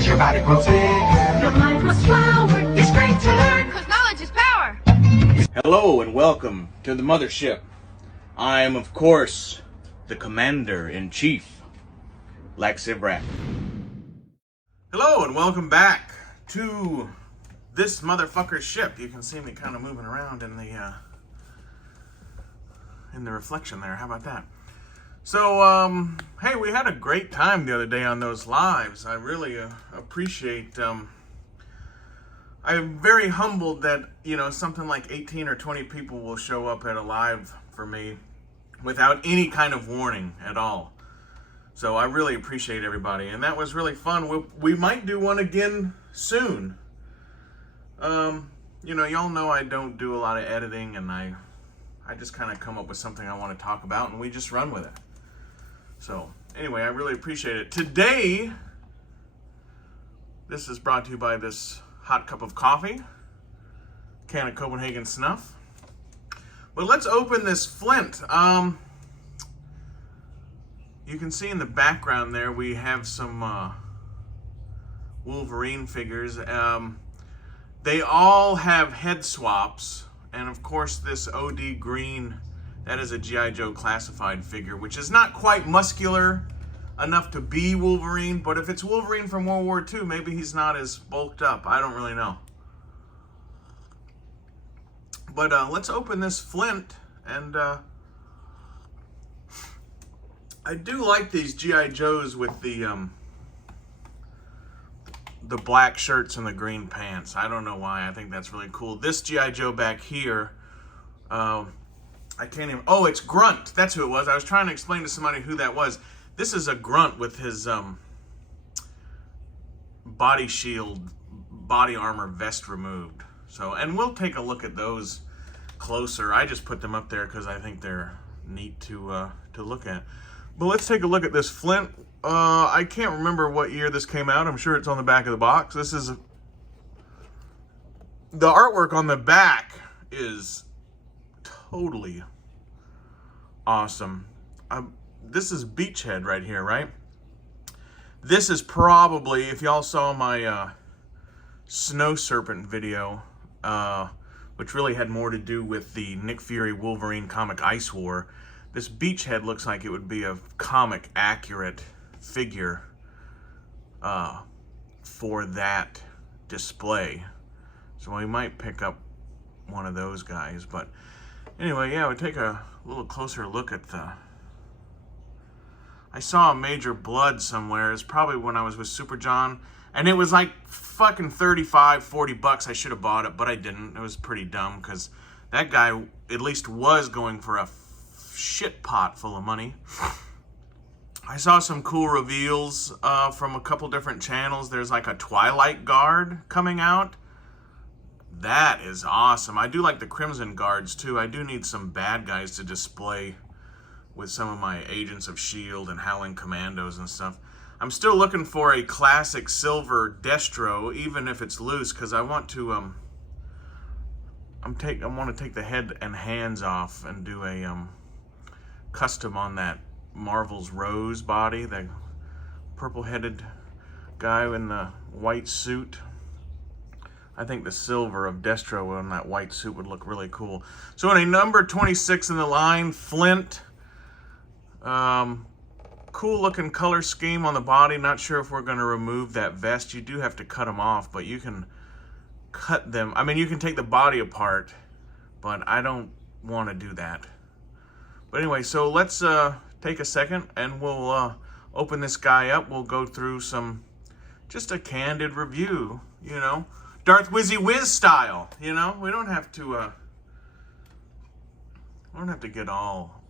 as your body grows bigger. Your mind grows slower. It's great to learn, cause knowledge is power. Hello and welcome to the mothership. I am, of course, the Commander-in-Chief, Lex Ibrak. Hello and welcome back to this motherfucker's ship. You can see me kind of moving around in the reflection there. How about that? So, hey, we had a great time the other day on those lives. I really appreciate, I'm very humbled that, you know, something like 18 or 20 people will show up at a live for me without any kind of warning at all. So I really appreciate everybody, and that was really fun. We might do one again soon. You know, y'all know I don't do a lot of editing, and I just kind of come up with something I want to talk about, and we just run with it. So, anyway, I really appreciate it. Today, this is brought to you by this hot cup of coffee, can of Copenhagen snuff. But let's open this Flint. You can see in the background there we have some Wolverine figures. They all have head swaps, and of course this OD green, that is a G.I. Joe Classified figure, which is not quite muscular enough to be Wolverine, but if it's Wolverine from World War II, maybe he's not as bulked up. I don't really know. But let's open this Flint, and I do like these G.I. Joes with the black shirts and the green pants. I don't know why. I think that's really cool. This G.I. Joe back here, I can't even... Oh, it's Grunt. That's who it was. I was trying to explain to somebody who that was. This is a Grunt with his body shield, body armor vest removed. So, and we'll take a look at those closer. I just put them up there because I think they're neat to look at. But let's take a look at this Flint. I can't remember what year this came out. I'm sure it's on the back of the box. This is... The artwork on the back is totally awesome. This is Beachhead right here, right? This is probably, if y'all saw my Snow Serpent video, which really had more to do with the Nick Fury Wolverine comic Ice War, this Beachhead looks like it would be a comic accurate figure for that display. So we might pick up one of those guys. But anyway, yeah, we take a little closer look at the... I saw a Major Blood somewhere. It's probably when I was with Super John. And it was like fucking 35, 40 bucks. I should have bought it, but I didn't. It was pretty dumb because that guy at least was going for a shit pot full of money. I saw some cool reveals from a couple different channels. There's like a Twilight Guard coming out. That is awesome. I do like the Crimson Guards too. I do need some bad guys to display with some of my Agents of S.H.I.E.L.D. and Howling Commandos and stuff. I'm still looking for a classic silver Destro, even if it's loose, because I want to I want to take the head and hands off and do a custom on that Marvel's Rose body, the purple-headed guy in the white suit. I think the silver of Destro on that white suit would look really cool. So in a number 26 in the line, Flint. Cool looking color scheme on the body. Not sure if we're going to remove that vest. You do have to cut them off, but you can cut them. I mean, you can take the body apart, but I don't want to do that. But anyway, so let's take a second and we'll open this guy up. We'll go through just a candid review, you know, Darth Wizzy Wiz style, you know. We don't have to get all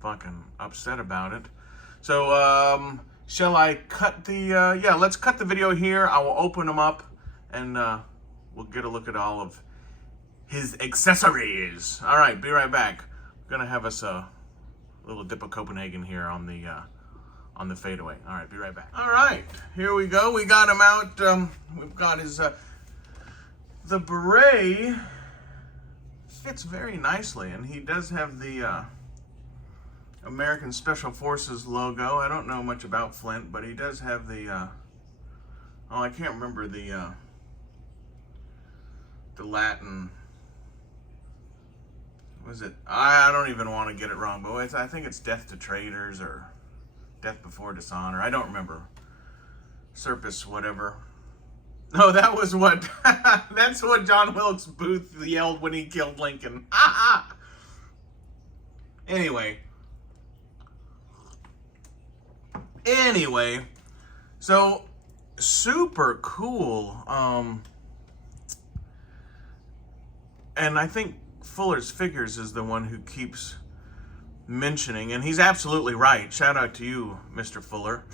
fucking upset about it. So, shall I cut the, yeah, let's cut the video here. I will open them up and we'll get a look at all of his accessories. All right, be right back. We're gonna have us a little dip of Copenhagen here on the fadeaway. All right, be right back. All right, here we go. We got him out. We've got his, the beret fits very nicely, and he does have the American Special Forces logo. I don't know much about Flint, but he does have the Oh, I can't remember the Latin. Was it? I don't even want to get it wrong, but I think it's death to traitors or death before dishonor. I don't remember. Serpus, whatever. No, that was what. That's what John Wilkes Booth yelled when he killed Lincoln. Anyway. So super cool. And I think Fuller's Figures is the one who keeps mentioning, and he's absolutely right. Shout out to you, Mr. Fuller.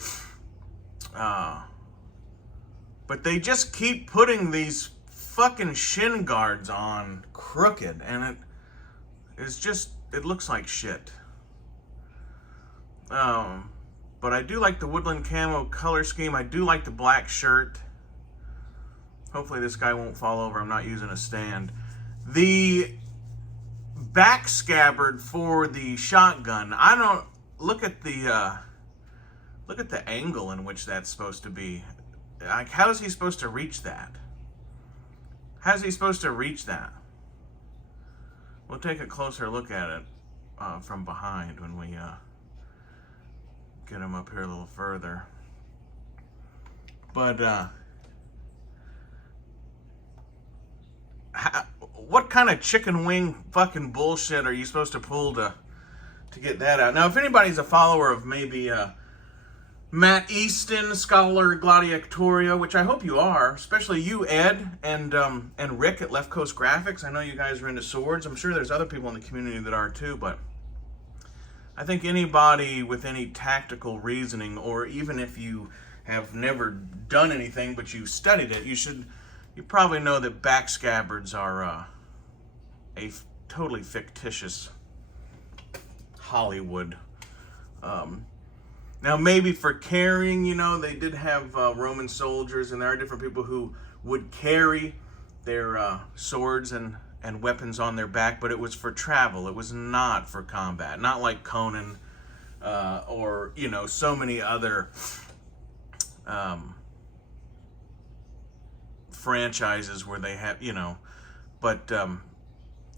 But they just keep putting these fucking shin guards on crooked, and it looks like shit. But I do like the woodland camo color scheme. I do like the black shirt. Hopefully this guy won't fall over. I'm not using a stand. The back scabbard for the shotgun. I don't look at the angle in which that's supposed to be. Like, how is he supposed to reach that? How's he supposed to reach that? We'll take a closer look at it from behind when we get him up here a little further. But what kind of chicken wing fucking bullshit are you supposed to pull to get that out? Now, if anybody's a follower of maybe Matt Easton, Scholar Gladiatoria, which I hope you are, especially you, Ed, and Rick at Left Coast Graphics. I know you guys are into swords. I'm sure there's other people in the community that are too, but I think anybody with any tactical reasoning, or even if you have never done anything but you studied it, you probably know that back scabbards are a totally fictitious Hollywood. Now, maybe for carrying, they did have Roman soldiers, and there are different people who would carry their swords and weapons on their back, but it was for travel. It was not for combat. Not like Conan or, so many other franchises where they have, but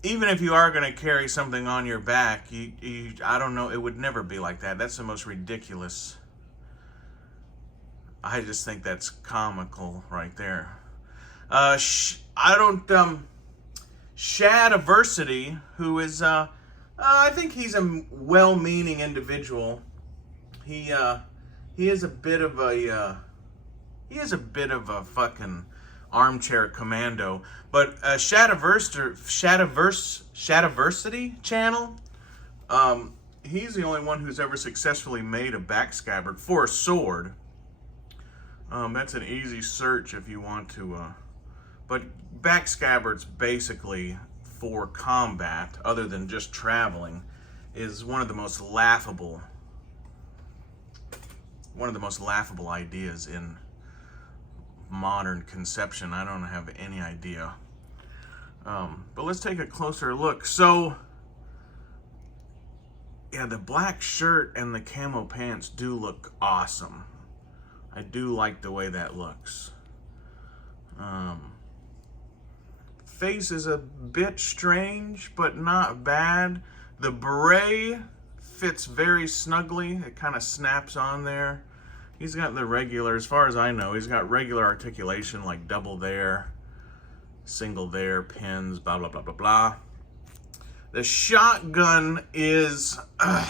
even if you are going to carry something on your back, I don't know, it would never be like that. That's the most ridiculous. I just think that's comical right there. Shadiversity, who is, I think he's a well-meaning individual. He is a bit of a fucking armchair commando, but Shadiversity channel, he's the only one who's ever successfully made a back scabbard for a sword. That's an easy search if you want to, but back scabbards basically for combat, other than just traveling, is one of the most laughable ideas in modern conception. I don't have any idea. But let's take a closer look. So, yeah, the black shirt and the camo pants do look awesome. I do like the way that looks. Face is a bit strange, but not bad. The beret fits very snugly. It kind of snaps on there. He's got the regular, as far as I know, he's got regular articulation, like double there, single there, pins, blah, blah, blah, blah, blah. The shotgun is, a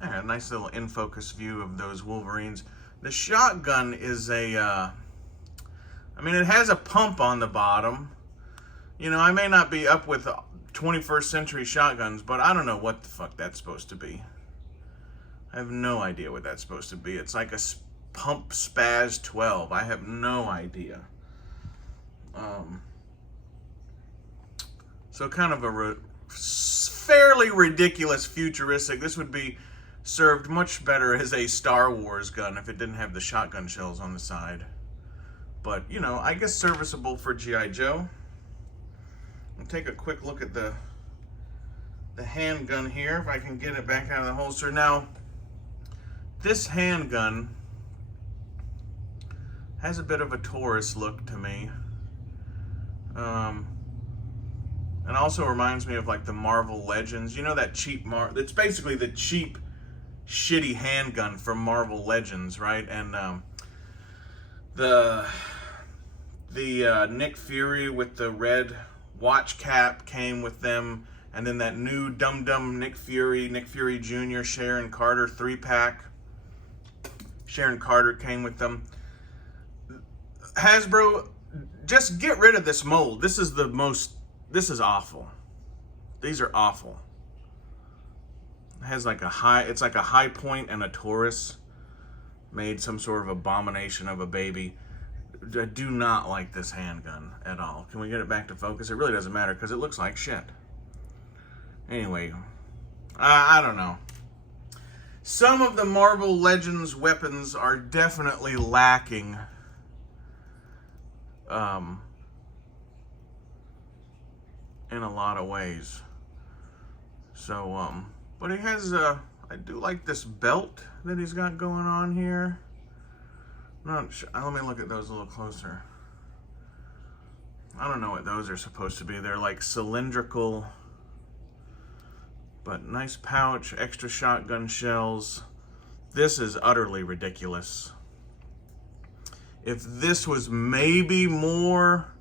nice little in-focus view of those Wolverines. The shotgun is it has a pump on the bottom. I may not be up with 21st century shotguns, but I don't know what the fuck that's supposed to be. I have no idea what that's supposed to be. It's like a Pump Spaz 12. I have no idea. So kind of a fairly ridiculous futuristic. This would be served much better as a Star Wars gun if it didn't have the shotgun shells on the side. But, I guess serviceable for G.I. Joe. I'll take a quick look at the handgun here, if I can get it back out of the holster. Now, this handgun Has a bit of a Taurus look to me. And also reminds me of like the Marvel Legends. You know that cheap it's basically the cheap, shitty handgun from Marvel Legends, right? And the Nick Fury with the red watch cap came with them, and then that new dumb Nick Fury Jr., Sharon Carter 3-pack. Sharon Carter came with them. Hasbro, just get rid of this mold. This is awful. These are awful. It has like it's like a high point and a Taurus made some sort of abomination of a baby. I do not like this handgun at all. Can we get it back to focus? It really doesn't matter because it looks like shit. Anyway, I don't know. Some of the Marvel Legends weapons are definitely lacking in a lot of ways. So, but he has, I do like this belt that he's got going on here. Not sure. Let me look at those a little closer. I don't know what those are supposed to be. They're like cylindrical, but nice pouch, extra shotgun shells. This is utterly ridiculous. If this was maybe more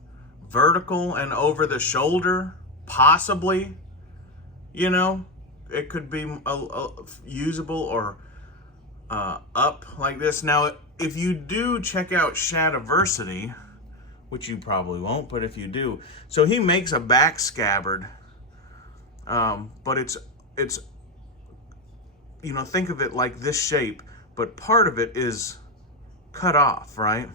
vertical and over the shoulder, possibly, you know, it could be usable or up like this. Now, if you do check out Shadiversity, which you probably won't, but if you do, so he makes a back scabbard, but it's you know, think of it like this shape, but part of it is cut off, right?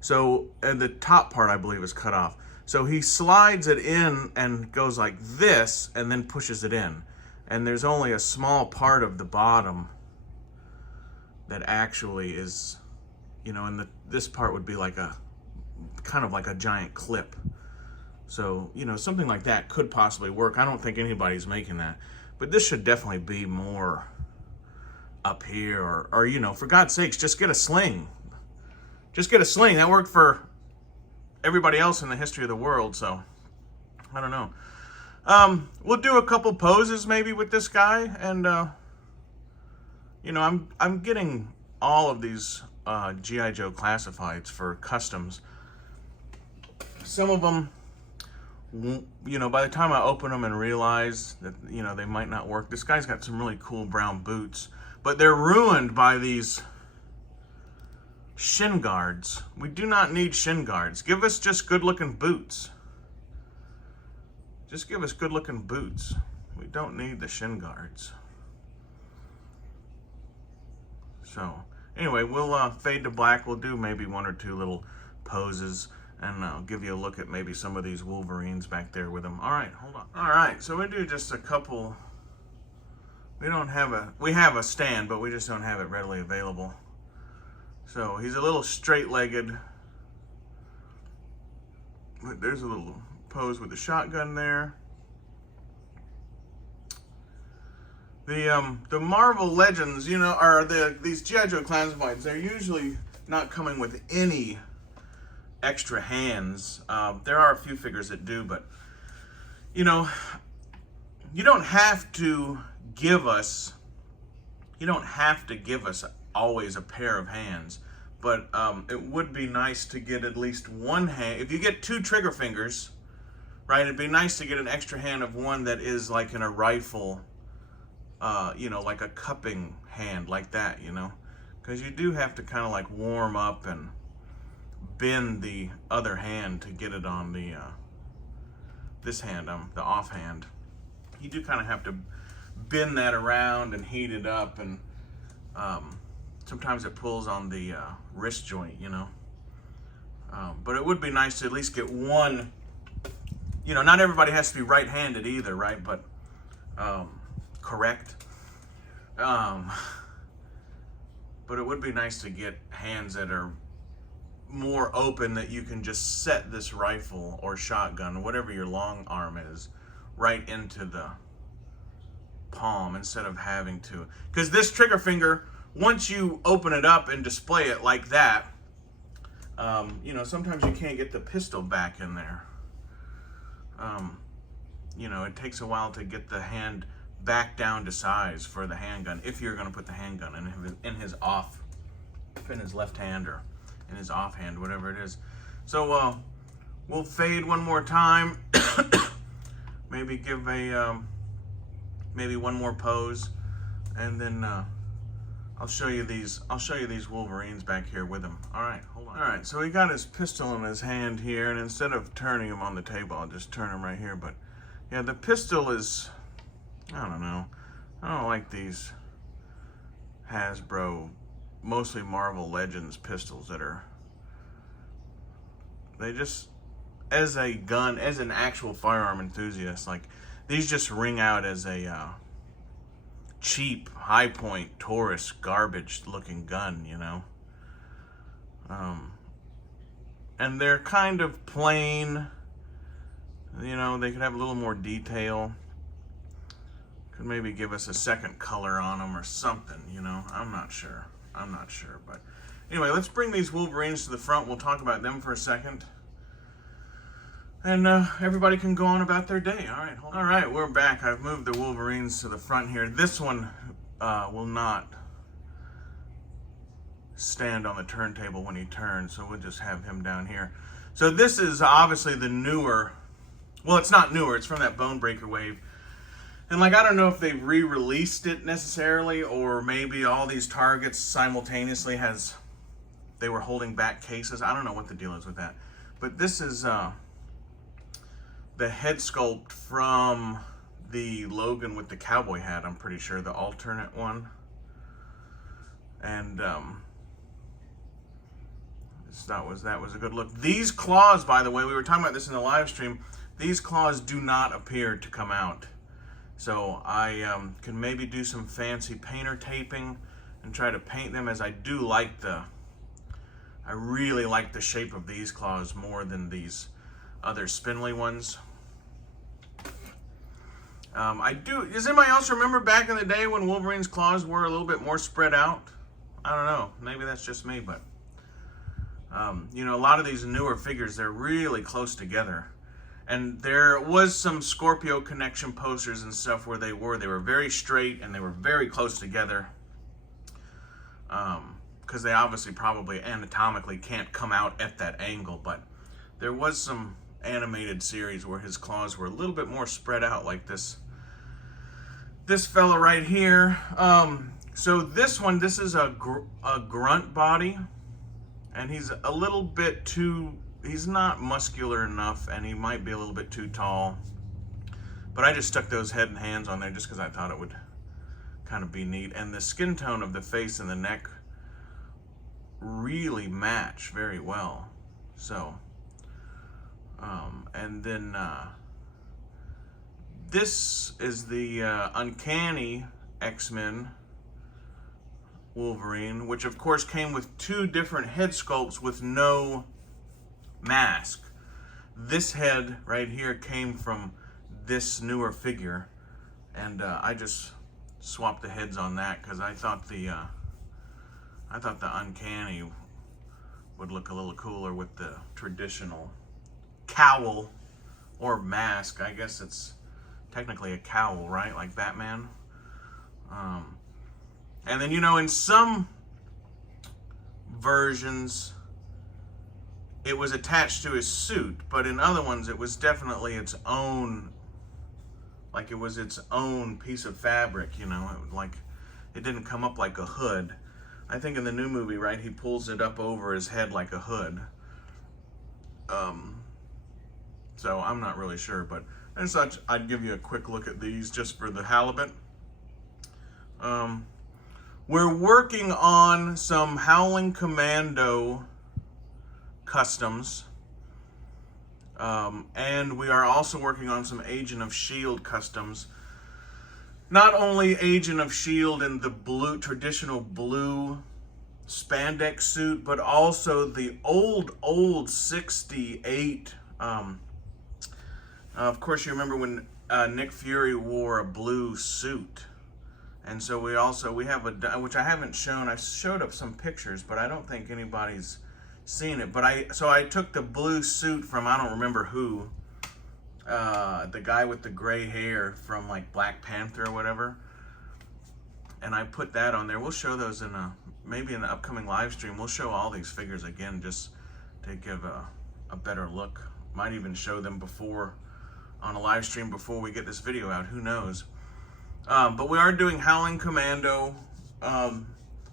So, and the top part, I believe, is cut off. So he slides it in and goes like this and then pushes it in. And there's only a small part of the bottom that actually is, you know, and this part would be like kind of like a giant clip. So, you know, something like that could possibly work. I don't think anybody's making that. But this should definitely be more up here, or you know, for God's sakes, just get a sling. Just get a sling. That worked for everybody else in the history of the world, so I don't know. We'll do a couple poses maybe with this guy, and you know, I'm getting all of these G.I. Joe Classifieds for customs. Some of them, you know, by the time I open them and realize that, you know, they might not work. This guy's got some really cool brown boots, but they're ruined by these shin guards. We do not need shin guards. Give us just good looking boots. Just give us good looking boots. We don't need the shin guards. So anyway, we'll fade to black. We'll do maybe one or two little poses, and I'll give you a look at maybe some of these Wolverines back there with them. All right, hold on. All right, so we do just a couple. We have a stand, but we just don't have it readily available. So he's a little straight-legged. There's a little pose with the shotgun there. The Marvel Legends, you know, are these G.I. Joe Classifieds. They're usually not coming with any extra hands. There are a few figures that do, but you know, you don't have to give us always a pair of hands, but it would be nice to get at least one hand. If you get two trigger fingers, right, it'd be nice to get an extra hand of one that is like in a rifle, you know, like a cupping hand like that, you know, because you do have to kind of like warm up and bend the other hand to get it on the this hand, the off hand. You do kind of have to bend that around and heat it up, and sometimes it pulls on the wrist joint, you know. But it would be nice to at least get one. You know, not everybody has to be right-handed either, right? But correct. But it would be nice to get hands that are more open, that you can just set this rifle or shotgun, whatever your long arm is, right into the palm instead of having to. Because this trigger finger, once you open it up and display it like that, You know, sometimes you can't get the pistol back in there. You know, it takes a while to get the hand back down to size for the handgun, if you're going to put the handgun in his left hand or in his offhand, whatever it is. So we'll fade one more time. Maybe give a maybe one more pose, and then I'll show you these Wolverines back here with him. All right, hold on. All right, so he got his pistol in his hand here, and instead of turning him on the table, I'll just turn him right here. But yeah, the pistol is, I don't know. I don't like these Hasbro, mostly Marvel Legends pistols that are, they just, as a gun, as an actual firearm enthusiast, like, these just ring out as a cheap, high-point, tourist, garbage-looking gun, you know? And they're kind of plain. You know, they could have a little more detail. Could maybe give us a second color on them or something, you know? I'm not sure. But anyway, let's bring these Wolverines to the front. We'll talk about them for a second. And everybody can go on about their day. All right, hold on. All right, we're back. I've moved the Wolverines to the front here. This one will not stand on the turntable when he turns, so we'll just have him down here. So this is obviously the newer, well, it's not newer, it's from that Bone Breaker wave. And like, I don't know if they've re-released it necessarily, or maybe all these targets simultaneously they were holding back cases. I don't know what the deal is with that. But this is the head sculpt from the Logan with the cowboy hat, I'm pretty sure, the alternate one. And that was a good look. These claws, by the way, we were talking about this in the live stream, these claws do not appear to come out. So I can maybe do some fancy painter taping and try to paint them, as I do like I really like the shape of these claws more than these other spindly ones. Does anybody else remember back in the day when Wolverine's claws were a little bit more spread out? I don't know, maybe that's just me, but you know, a lot of these newer figures, they're really close together. And there was some Scorpio Connection posters and stuff where they were very straight and they were very close together. Because they obviously probably anatomically can't come out at that angle, but there was some animated series where his claws were a little bit more spread out, like this fella right here. So this is a grunt body, and he's a little bit too, he's not muscular enough, and he might be a little bit too tall. But I just stuck those head and hands on there just because I thought it would kind of be neat. And the skin tone of the face and the neck really match very well. So, and then this is the Uncanny X-Men Wolverine, which of course came with two different head sculpts with no mask. This head right here came from this newer figure, and I just swapped the heads on that because I thought the Uncanny would look a little cooler with the traditional cowl or mask. I guess it's technically a cowl, right? Like Batman. And then, you know, in some versions it was attached to his suit, but in other ones it was definitely its own, like it was its own piece of fabric, you know, it didn't come up like a hood. I think in the new movie, right, he pulls it up over his head like a hood. So I'm not really sure, but as such, I'd give you a quick look at these just for the halibut. We're working on some Howling Commando customs, and we are also working on some Agent of S.H.I.E.L.D. customs. Not only Agent of S.H.I.E.L.D. in the traditional blue spandex suit, but also the old 68. Of course, you remember when Nick Fury wore a blue suit. And so we have which I haven't shown. I showed up some pictures, but I don't think anybody's seen it. But I took the blue suit from, I don't remember who, the guy with the gray hair from like Black Panther or whatever, and I put that on there. We'll show those in maybe in the upcoming live stream. We'll show all these figures again just to give a better look. Might even show them before on a live stream before we get this video out. Who knows? But we are doing Howling Commando.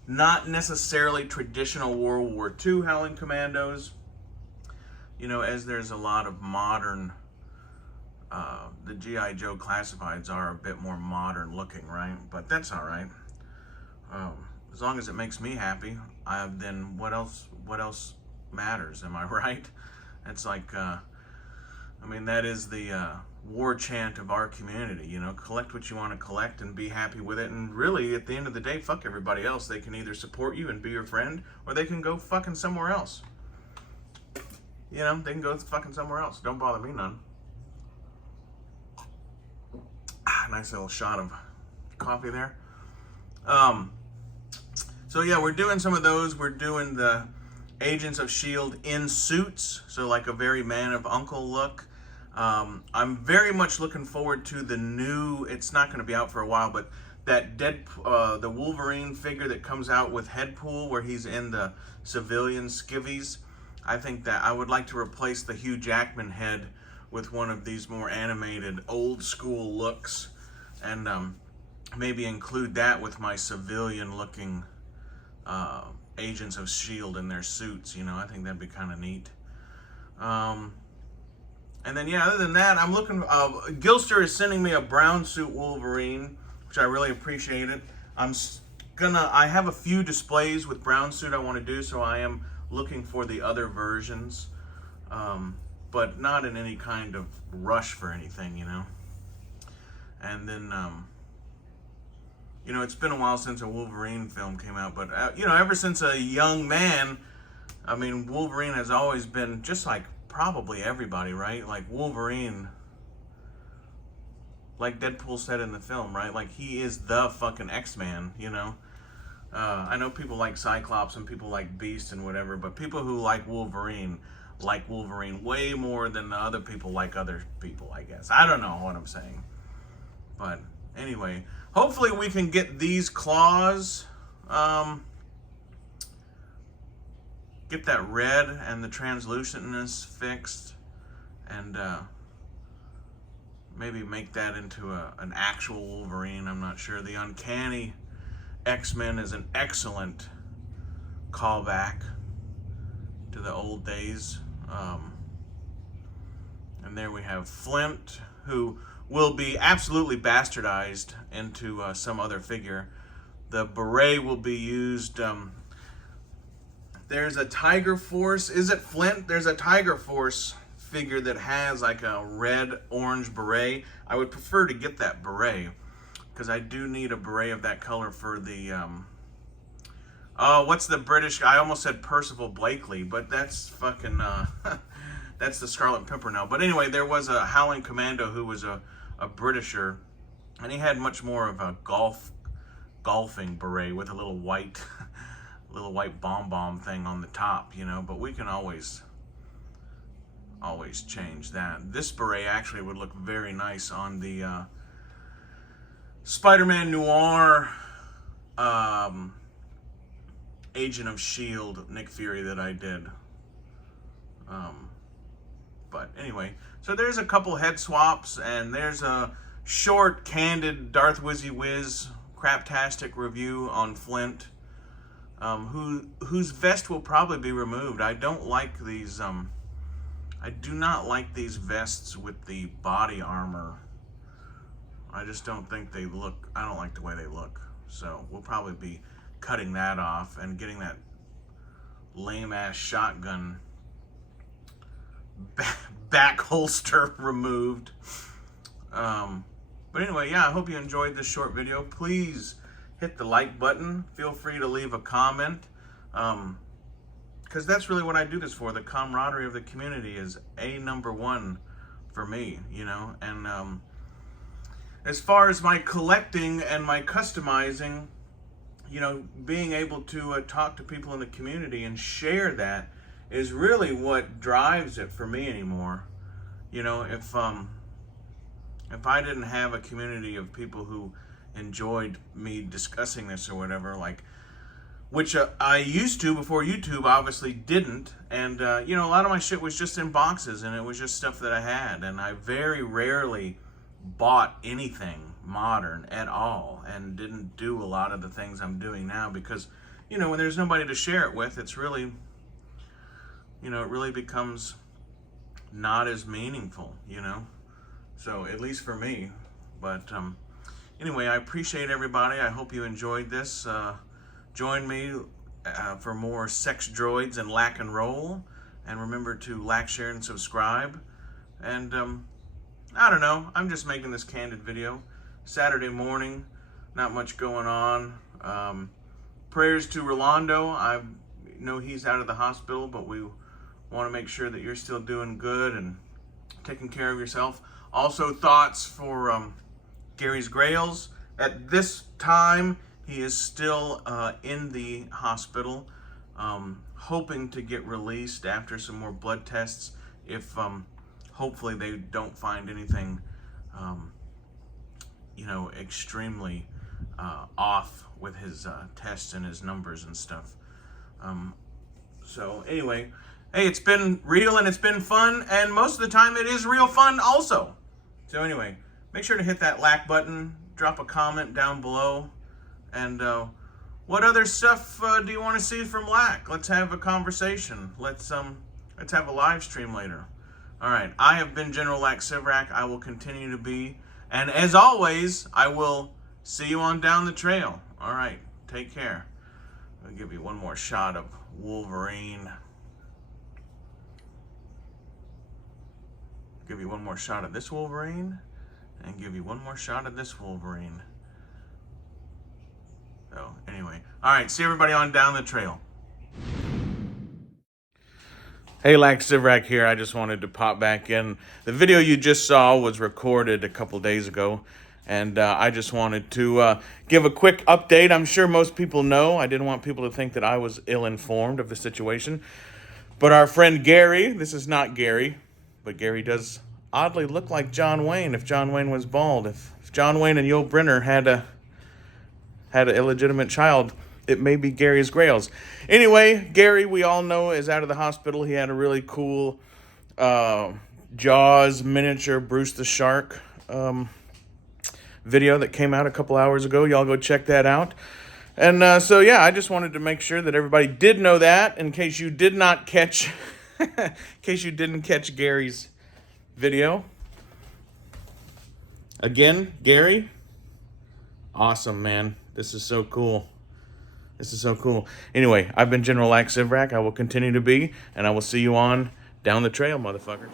Not necessarily traditional World War II Howling Commandos. You know, as there's a lot of modern, the G.I. Joe Classifieds are a bit more modern looking, right? But that's all right. As long as it makes me happy, then what else matters? Am I right? It's like, I mean, that is the war chant of our community, you know, collect what you want to collect and be happy with it. And really, at the end of the day, fuck everybody else. They can either support you and be your friend, or they can go fucking somewhere else. You know, they can go fucking somewhere else. Don't bother me none. Nice little shot of coffee there. So yeah, we're doing some of those. We're doing the Agents of S.H.I.E.L.D. in suits, so like a very Man of U.N.C.L.E. look. I'm very much looking forward to the new, it's not going to be out for a while, but that the Wolverine figure that comes out with Headpool, where he's in the civilian skivvies. I think that I would like to replace the Hugh Jackman head with one of these more animated old school looks, and maybe include that with my civilian looking Agents of S.H.I.E.L.D. in their suits. You know, I think that'd be kind of neat. And then, yeah, other than that, I'm looking, Gilster is sending me a brown suit Wolverine, which I really appreciate it. I have a few displays with brown suit I want to do, so I am looking for the other versions, but not in any kind of rush for anything, you know. And then, you know, it's been a while since a Wolverine film came out, but, you know, ever since a young man, I mean, Wolverine has always been just like probably everybody, right? Like Wolverine, like Deadpool said in the film, right? Like he is the fucking X-Man, you know? I know people like Cyclops and people like Beast and whatever, but people who like Wolverine way more than the other people like other people, I guess. I don't know what I'm saying. But anyway, hopefully we can get these claws, get that red and the translucentness fixed, and maybe make that into an actual Wolverine. I'm not sure. The Uncanny X-Men is an excellent callback to the old days. And there we have Flint, who will be absolutely bastardized into some other figure. The beret will be used. There's a Tiger Force. Is it Flint? There's a Tiger Force figure that has like a red-orange beret. I would prefer to get that beret, because I do need a beret of that color for the, oh, what's the British, I almost said Percival Blakely, but that's fucking, that's the Scarlet Pimpernel. But anyway, there was a Howling Commando who was a Britisher, and he had much more of a golfing beret with a little white bomb thing on the top, you know, but we can always change that. This beret actually would look very nice on the Spider-Man Noir Agent of S.H.I.E.L.D. Nick Fury that I did. But anyway, so there's a couple head swaps, and there's a short, candid Darth Wizzy Wiz craptastic review on Flint, whose vest will probably be removed. I don't like these, I do not like these vests with the body armor. I just don't think they look, I don't like the way they look. So we'll probably be cutting that off and getting that lame-ass shotgun back holster removed. But anyway, yeah, I hope you enjoyed this short video. Please hit the like button. Feel free to leave a comment. Because that's really what I do this for. The camaraderie of the community is #1 for me, you know. And as far as my collecting and my customizing, you know, being able to talk to people in the community and share that is really what drives it for me anymore. You know, if I didn't have a community of people who enjoyed me discussing this or whatever, like, which I used to before YouTube, obviously didn't, and you know, a lot of my shit was just in boxes, and it was just stuff that I had, and I very rarely bought anything modern at all, and didn't do a lot of the things I'm doing now, because, you know, when there's nobody to share it with, it's really, you know, it really becomes not as meaningful, you know, so at least for me. But anyway, I appreciate everybody. I hope you enjoyed this. Join me for more sex droids and lack and roll, and remember to like, share, and subscribe. And I don't know, I'm just making this candid video. Saturday morning, not much going on. Prayers to Rolando. I know he's out of the hospital, but we want to make sure that you're still doing good and taking care of yourself. Also, thoughts for Gary's Grails. At this time, he is still in the hospital, hoping to get released after some more blood tests, if hopefully they don't find anything, you know, extremely off with his tests and his numbers and stuff. So anyway, hey, it's been real and it's been fun, and most of the time it is real fun also. So anyway, make sure to hit that like button, drop a comment down below, and what other stuff do you want to see from Lack? Let's have a conversation. Let's have a live stream later. All right, I have been General Lack Sivrak. I will continue to be, and as always, I will see you on down the trail. All right, take care. I'll give you one more shot of Wolverine. Give you one more shot of this Wolverine, and give you one more shot of this Wolverine. So anyway, all right, see everybody on down the trail. Hey, Lack Sivrak here. I just wanted to pop back in. The video you just saw was recorded a couple days ago, and I just wanted to give a quick update. I'm sure most people know. I didn't want people to think that I was ill-informed of the situation. But our friend Gary, this is not Gary, but Gary does oddly look like John Wayne if John Wayne was bald. If John Wayne and Yul Brynner had an illegitimate child, it may be Gary's Grails. Anyway, Gary, we all know, is out of the hospital. He had a really cool Jaws miniature Bruce the Shark video that came out a couple hours ago. Y'all go check that out. And so, yeah, I just wanted to make sure that everybody did know that, in case you did not catch, in case you didn't catch Gary's video. Again, Gary, awesome, man. This is so cool. This is so cool. Anyway, I've been General Lack Sivrak. I will continue to be, and I will see you on down the trail, motherfuckers.